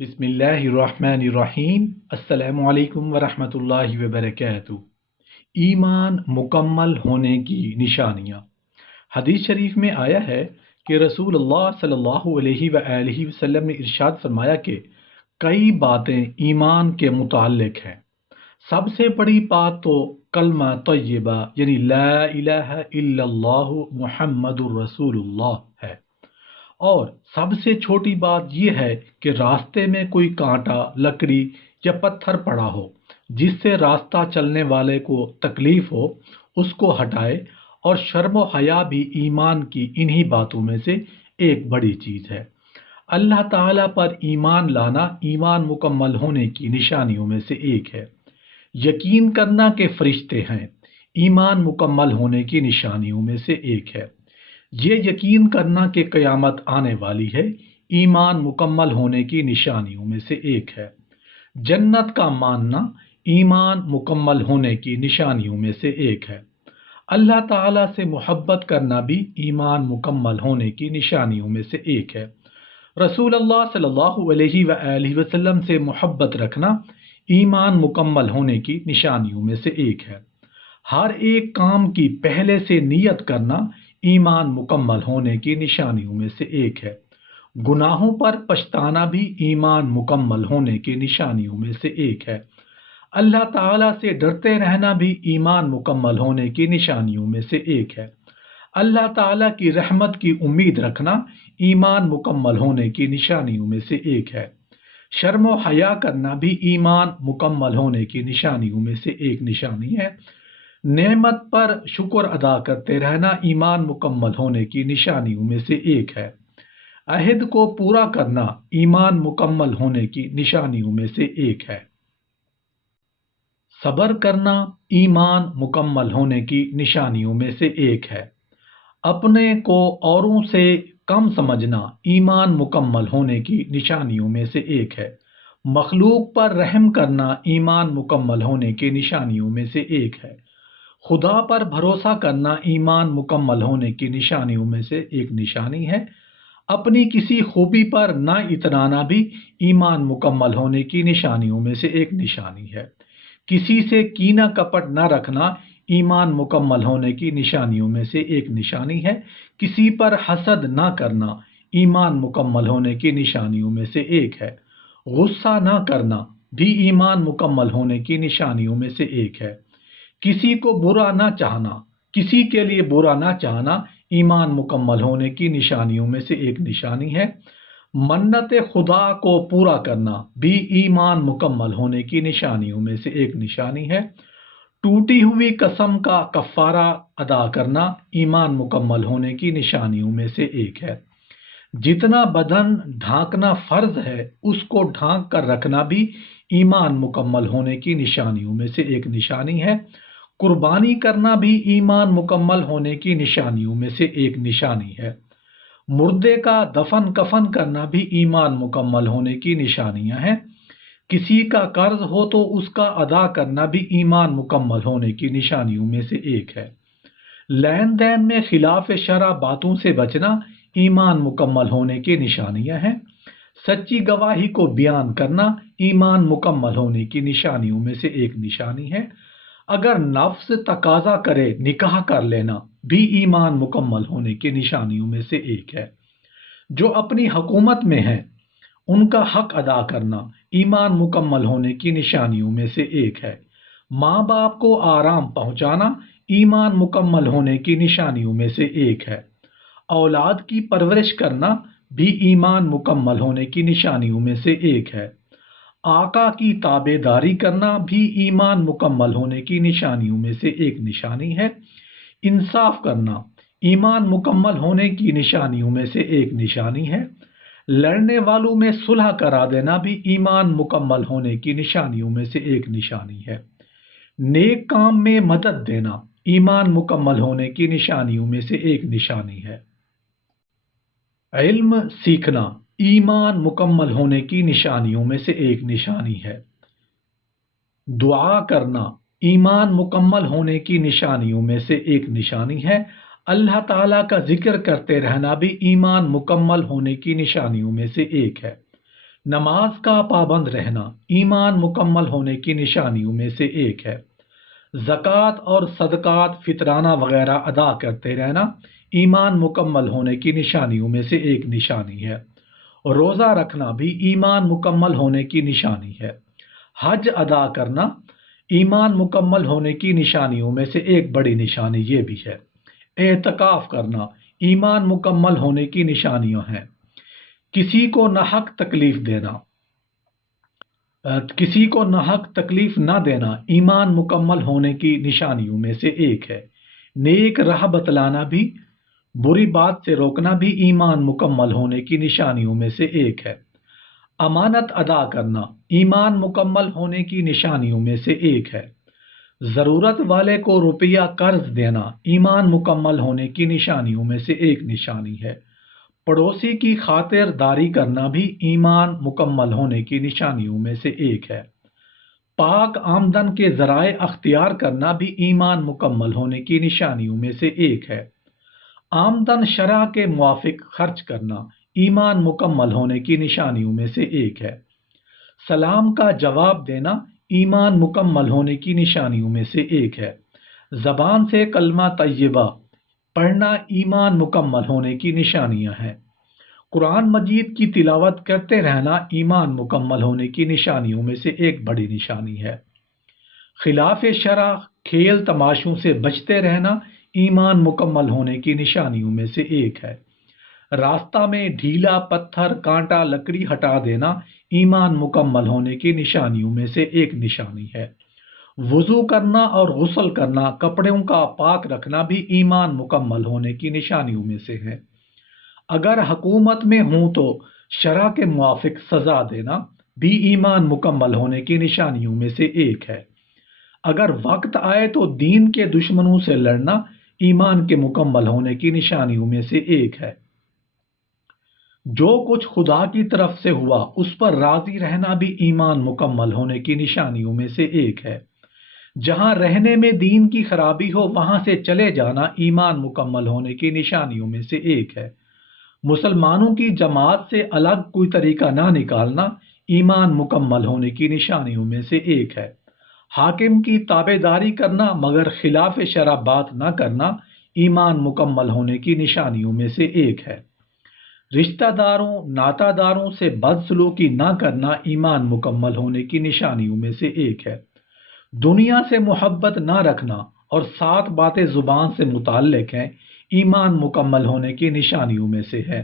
बिस्मिल्लाहिर्रहमानिर्रहीम। अस्सलामु अलैकुम वरहमतुल्लाहि वबरकातुहू। ईमान मुकम्मल होने की निशानियाँ। हदीस शरीफ में आया है कि रसूलुल्लाह सल्लल्लाहु अलैहि वसल्लम ने इरशाद फरमाया कि कई बातें ईमान के मुताल्लिक हैं। सबसे बड़ी बात तो कलमा तय्यबा यानी ला इलाहा इल्लल्लाहु मुहम्मदुर रसूलुल्लाह है। और सबसे छोटी बात यह है कि रास्ते में कोई कांटा, लकड़ी या पत्थर पड़ा हो जिससे रास्ता चलने वाले को तकलीफ हो, उसको हटाए। और शर्म व हया भी ईमान की इन्हीं बातों में से एक बड़ी चीज़ है। अल्लाह ताला पर ईमान लाना ईमान मुकम्मल होने की निशानियों में से एक है। यकीन करना कि फरिश्ते हैं ईमान मुकम्मल होने की निशानियों में से एक है। ये यकीन करना कि क़यामत आने वाली है ईमान मुकम्मल होने की निशानियों में से एक है। जन्नत का मानना ईमान मुकम्मल होने की निशानियों में से एक है। अल्लाह ताला से मोहब्बत करना भी ईमान मुकम्मल होने की निशानियों में से एक है। रसूल अल्लाह सल्लल्लाहु अलैहि वसल्लम से मोहब्बत रखना ईमान मुकम्मल होने की निशानियों में से एक है। हर एक काम की पहले से नियत करना ईमान मुकम्मल होने की निशानियों में से एक है। गुनाहों पर पछताना भी ईमान मुकम्मल होने की निशानियों में से एक है। अल्लाह ताला से डरते रहना भी ईमान मुकम्मल होने की निशानियों में से एक है। अल्लाह ताला की रहमत की उम्मीद रखना ईमान मुकम्मल होने की निशानियों में से एक है। शर्म व हया करना भी ईमान मुकम्मल होने की निशानियों में से एक निशानी है। नेमत पर शुक्र अदा करते रहना ईमान मुकम्मल होने की निशानियों में से एक है। अहद को पूरा करना ईमान मुकम्मल होने की निशानियों में से एक है। सब्र करना ईमान मुकम्मल होने की निशानियों में से एक है। अपने को औरों से कम समझना ईमान मुकम्मल होने की निशानियों में से एक है। मखलूक पर रहम करना ईमान मुकम्मल होने की निशानियों में से एक है। खुदा पर भरोसा करना ईमान मुकम्मल होने की निशानियों में से एक निशानी है। अपनी किसी खूबी पर ना इतराना भी ईमान मुकम्मल होने की निशानियों में से एक निशानी है। किसी से कीना कपट न रखना ईमान मुकम्मल होने की निशानियों में से एक निशानी है। किसी पर हसद न करना ईमान मुकम्मल होने की निशानियों में से एक है। गुस्सा न करना भी ईमान मुकम्मल होने की निशानियों में से एक है। किसी को बुरा ना चाहना, किसी के लिए बुरा ना चाहना ईमान मुकम्मल होने की निशानियों में से एक निशानी है। मन्नत खुदा को पूरा करना भी ईमान मुकम्मल होने की निशानियों में से एक निशानी है। टूटी हुई कसम का कफ़ारा अदा करना ईमान मुकम्मल होने की निशानियों में से एक है। जितना बदन ढांकना फर्ज है उसको ढांक कर रखना भी ईमान मुकम्मल होने की निशानियों में से एक निशानी है। कुर्बानी करना भी ईमान मुकम्मल होने की निशानियों में से एक निशानी है। मुर्दे का दफन कफन करना भी ईमान मुकम्मल होने की निशानियां हैं। किसी का कर्ज हो तो उसका अदा करना भी ईमान मुकम्मल होने की निशानियों में से एक है। लेन देन में खिलाफ शरा बातों से बचना ईमान मुकम्मल होने की निशानियां हैं। सच्ची गवाही को बयान करना ईमान मुकम्मल होने की निशानियों में से एक निशानी है। अगर नफ्स तकाजा करे निकाह कर लेना भी ईमान मुकम्मल होने की निशानियों में से एक है। जो अपनी हुकूमत में है उनका हक अदा करना ईमान मुकम्मल होने की निशानियों में से एक है। माँ बाप को आराम पहुँचाना ईमान मुकम्मल होने की निशानियों में से एक है। औलाद की परवरिश करना भी ईमान मुकम्मल होने की निशानियों में से एक है। आका की ताबेदारी करना भी ईमान मुकम्मल होने की निशानियों में से एक निशानी है। इंसाफ करना ईमान मुकम्मल होने की निशानियों में से एक निशानी है। लड़ने वालों में सुलह करा देना भी ईमान मुकम्मल होने की निशानियों में से एक निशानी है। नेक काम में मदद देना ईमान मुकम्मल होने की निशानियों में से एक निशानी है। इल्म सीखना ईमान मुकम्मल होने की निशानियों में से एक निशानी है। दुआ करना ईमान मुकम्मल होने की निशानियों में से एक निशानी है। अल्लाह ताला का जिक्र करते रहना भी ईमान मुकम्मल होने की निशानियों में से एक है। نماز کا پابند رہنا ایمان مکمل ہونے کی نشانیوں میں سے ایک ہے۔ زکوٰۃ اور صدقات فطرانہ وغیرہ ادا کرتے رہنا ایمان مکمل ہونے کی نشانیوں میں سے ایک نشانی ہے۔ روزہ رکھنا بھی ایمان مکمل ہونے کی نشانی ہے۔ حج ادا کرنا ایمان مکمل ہونے کی نشانیوں میں سے ایک بڑی نشانی یہ بھی ہے۔ اعتکاف کرنا ایمان مکمل ہونے کی نشانیاں ہیں۔ کسی کو ناحق تکلیف نہ دینا ایمان مکمل ہونے کی نشانیوں میں سے ایک ہے۔ نیک راہ بتلانا بھی، بری بات سے روکنا بھی ایمان مکمل ہونے کی نشانیوں میں سے ایک ہے۔ امانت ادا کرنا ایمان مکمل ہونے کی نشانیوں میں سے ایک ہے۔ ضرورت والے کو روپیہ قرض دینا ایمان مکمل ہونے کی نشانیوں میں سے ایک نشانی ہے۔ پڑوسی کی خاطر داری کرنا بھی ایمان مکمل ہونے کی نشانیوں میں سے ایک ہے۔ پاک آمدن کے ذرائع اختیار کرنا بھی ایمان مکمل ہونے کی نشانیوں میں سے ایک ہے۔ آمدن شرع کے موافق خرچ کرنا ایمان مکمل ہونے کی نشانیوں میں سے ایک ہے۔ سلام کا جواب دینا ایمان مکمل ہونے کی نشانیوں میں سے ایک ہے۔ زبان سے کلمہ طیبہ پڑھنا ایمان مکمل ہونے کی نشانیاں ہیں۔ قرآن مجید کی تلاوت کرتے رہنا ایمان مکمل ہونے کی نشانیوں میں سے ایک بڑی نشانی ہے۔ خلاف شرع کھیل تماشوں سے بچتے رہنا ایمان مکمل ہونے کی نشانیوں میں سے ایک ہے۔ راستہ میں ڈھیلا پتھر کانٹا لکڑی ہٹا دینا ایمان مکمل ہونے کی نشانیوں میں سے ایک نشانی ہے۔ وضو کرنا اور غسل کرنا، کپڑوں کا پاک رکھنا بھی ایمان مکمل ہونے کی نشانیوں میں سے ہے۔ اگر حکومت میں ہوں تو شرع کے موافق سزا دینا بھی ایمان مکمل ہونے کی نشانیوں میں سے ایک ہے۔ اگر وقت آئے تو دین کے دشمنوں سے لڑنا ایمان کے مکمل ہونے کی نشانیوں میں سے ایک ہے۔ جو کچھ خدا کی طرف سے ہوا اس پر راضی رہنا بھی ایمان مکمل ہونے کی نشانیوں میں سے ایک ہے۔ جہاں رہنے میں دین کی خرابی ہو وہاں سے چلے جانا ایمان مکمل ہونے کی نشانیوں میں سے ایک ہے۔ مسلمانوں کی جماعت سے الگ کوئی طریقہ نہ نکالنا ایمان مکمل ہونے کی نشانیوں میں سے ایک ہے۔ حاکم کی تابعداری کرنا مگر خلاف شرع بات نہ کرنا ایمان مکمل ہونے کی نشانیوں میں سے ایک ہے۔ رشتہ داروں ناتا داروں سے بدسلوکی نہ کرنا ایمان مکمل ہونے کی نشانیوں میں سے ایک ہے۔ دنیا سے محبت نہ رکھنا اور 7 باتیں زبان سے متعلق ہیں ایمان مکمل ہونے کی نشانیوں میں سے ہے۔